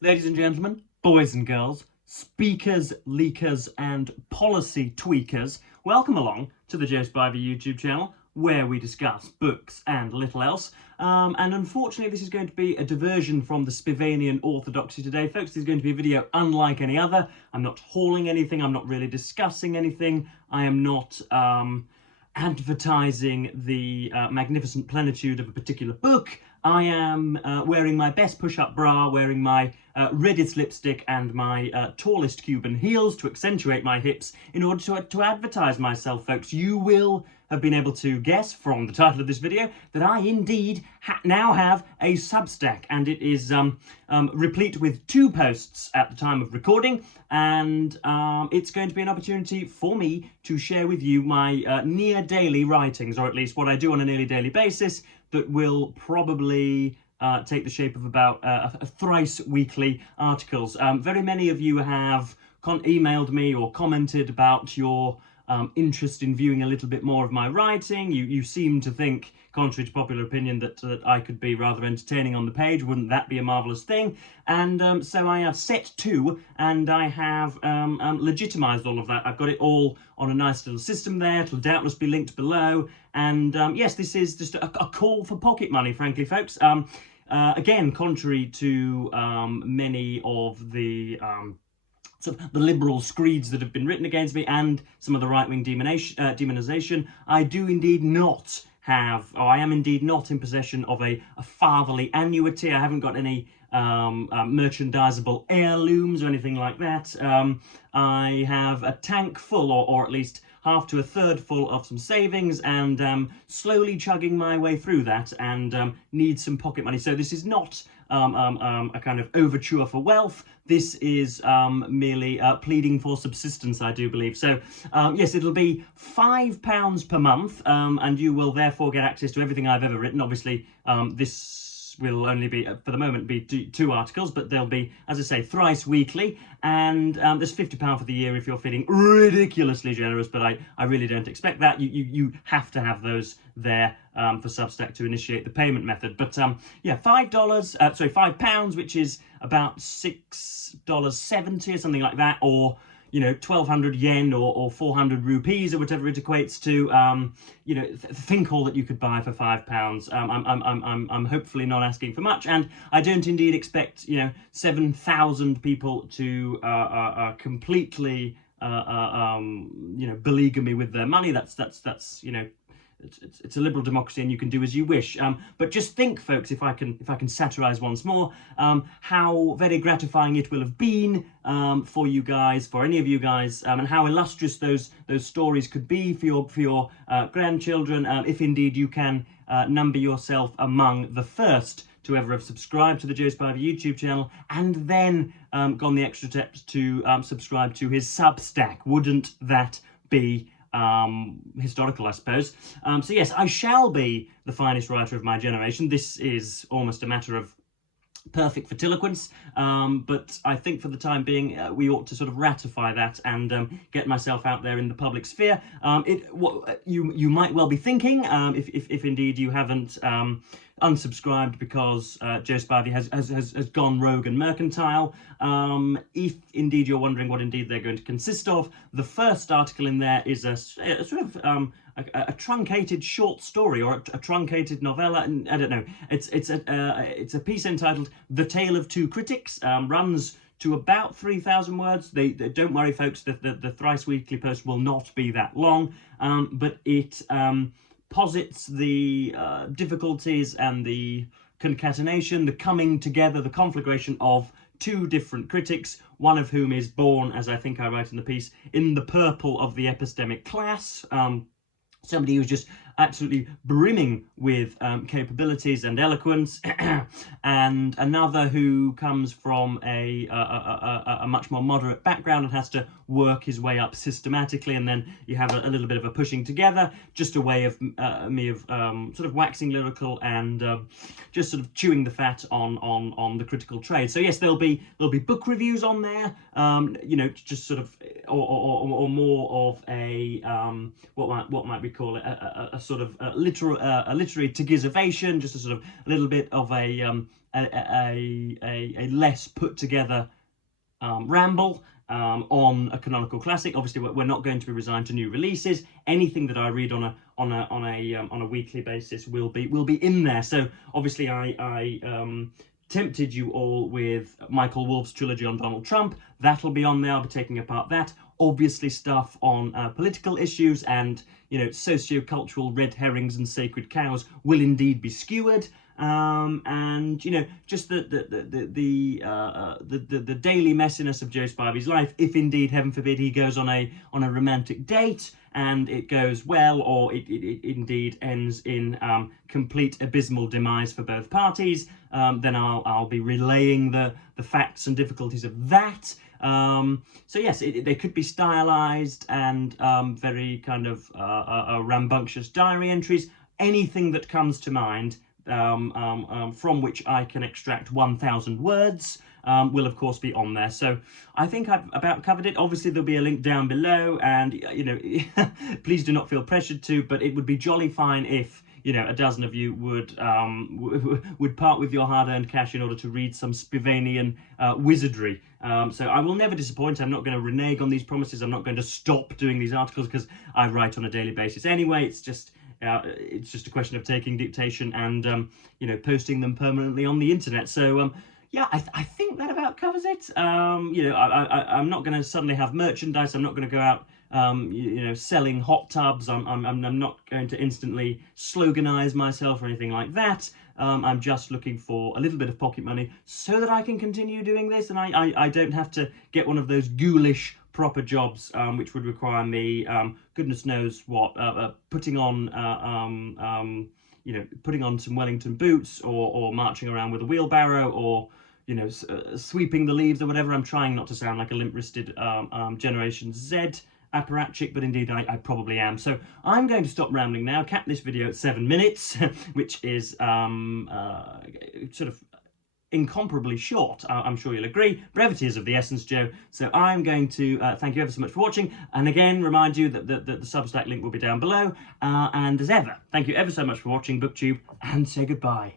Ladies and gentlemen, boys and girls, speakers, leakers, and policy tweakers, welcome along to the Joe Spivey YouTube channel, where we discuss books and little else. And unfortunately, this is going to be a diversion from the Spivanian orthodoxy today. Folks, this is going to be a video unlike any other. I'm not hauling anything. I'm not really discussing anything. I am not advertising the magnificent plenitude of a particular book. I am wearing my best push-up bra, wearing my reddest lipstick and my tallest Cuban heels to accentuate my hips in order to advertise myself, folks. You will have been able to guess from the title of this video that I indeed now have a Substack, and it is replete with 2 posts at the time of recording, and it's going to be an opportunity for me to share with you my near daily writings, or at least what I do on a nearly daily basis, that will probably take the shape of about thrice weekly articles. Very many of you have emailed me or commented about your interest in viewing a little bit more of my writing. You seem to think, contrary to popular opinion, that I could be rather entertaining on the page. Wouldn't that be a marvellous thing? And so I have set to, and I have legitimised all of that. I've got it all on a nice little system there. It'll doubtless be linked below. And yes, this is just a call for pocket money, frankly, folks. Again, contrary to many of the sort of the liberal screeds that have been written against me and some of the right-wing demonization, I do indeed not have, or I am indeed not in possession of a fatherly annuity. I haven't got any merchandisable heirlooms or anything like that. I have a tank full, or at least half to a third full of some savings, and slowly chugging my way through that, and need some pocket money. So this is not a kind of overture for wealth. This is merely pleading for subsistence, I do believe. So yes, it'll be £5 per month, and you will therefore get access to everything I've ever written. Obviously, this will only be, for the moment, be 2 articles, but they'll be, as I say, thrice weekly, and there's £50 for the year if you're feeling ridiculously generous, but I really don't expect that. You have to have those there for Substack to initiate the payment method. But yeah, £5, which is about $6.70 or something like that, or 1,200 yen or 400 rupees or whatever it equates to. Think all that you could buy for £5. I'm hopefully not asking for much, and I don't indeed expect 7,000 people to completely beleaguer me with their money. That's it's a liberal democracy, and you can do as you wish. But just think, folks, if I can satirize once more, how very gratifying it will have been for you guys, for any of you guys, and how illustrious those stories could be for your grandchildren, if indeed you can number yourself among the first to ever have subscribed to the Joe Spivey YouTube channel, and then gone the extra steps to subscribe to his Substack. Wouldn't that be historical, I suppose? So yes, I shall be the finest writer of my generation. This is almost a matter of perfect ventriloquence, but I think for the time being we ought to sort of ratify that and get myself out there in the public sphere. You might well be thinking, if indeed you haven't unsubscribed because Joe Spivey has gone rogue and mercantile. If indeed you're wondering what indeed they're going to consist of, the first article in there is a sort of a truncated short story, or a truncated novella, and I don't know. It's a piece entitled "The Tale of Two Critics." Runs to about 3,000 words. They don't worry, folks. The thrice weekly post will not be that long, but it posits the difficulties and the concatenation, the coming together, the conflagration of 2 different critics, one of whom is born, as I think I write in the piece, in the purple of the epistemic class. Somebody who's just absolutely brimming with capabilities and eloquence, and another who comes from a much more moderate background and has to work his way up systematically, and then you have a little bit of a pushing together, just a way of me of sort of waxing lyrical and just sort of chewing the fat on the critical trade. So yes, there'll be book reviews on there, just sort of or more of a what might we call it, a sort of literary tergiversation, just a sort of a little bit of a less put together ramble on a canonical classic. Obviously, we're not going to be resigned to new releases. Anything that I read on a weekly basis will be in there. So obviously, I tempted you all with Michael Wolff's trilogy on Donald Trump. That'll be on there. I'll be taking apart that. Obviously, stuff on political issues and, you know, socio-cultural red herrings and sacred cows will indeed be skewered. And, you know, just the daily messiness of Joe Spivey's life, if indeed, heaven forbid, he goes on a romantic date and it goes well, or it indeed ends in complete abysmal demise for both parties, then I'll be relaying the facts and difficulties of that. So yes, they could be stylized and very kind of rambunctious diary entries. Anything that comes to mind from which I can extract 1,000 words will of course be on there. So I think I've about covered it. Obviously there'll be a link down below, and you know, please do not feel pressured to, but it would be jolly fine if, you know, a dozen of you would part with your hard-earned cash in order to read some Spivanian wizardry. So I will never disappoint. I'm not going to renege on these promises. I'm not going to stop doing these articles because I write on a daily basis anyway. It's just a question of taking dictation and you know, posting them permanently on the internet. So yeah, I think that about covers it. You know, I'm not going to suddenly have merchandise. I'm not going to go out you know, selling hot tubs. I'm not going to instantly sloganize myself or anything like that. I'm just looking for a little bit of pocket money so that I can continue doing this, and I don't have to get one of those ghoulish proper jobs which would require me, goodness knows what, putting on you know, putting on some Wellington boots, or marching around with a wheelbarrow, or, you know, sweeping the leaves or whatever. I'm trying not to sound like a limp-wristed Generation Z apparatchik, but indeed I probably am. So I'm going to stop rambling now, cap this video at 7 minutes, which is sort of incomparably short. I'm sure you'll agree. Brevity is of the essence, Joe. So I'm going to thank you ever so much for watching, and again remind you that the Substack link will be down below. And as ever, thank you ever so much for watching BookTube, and say goodbye.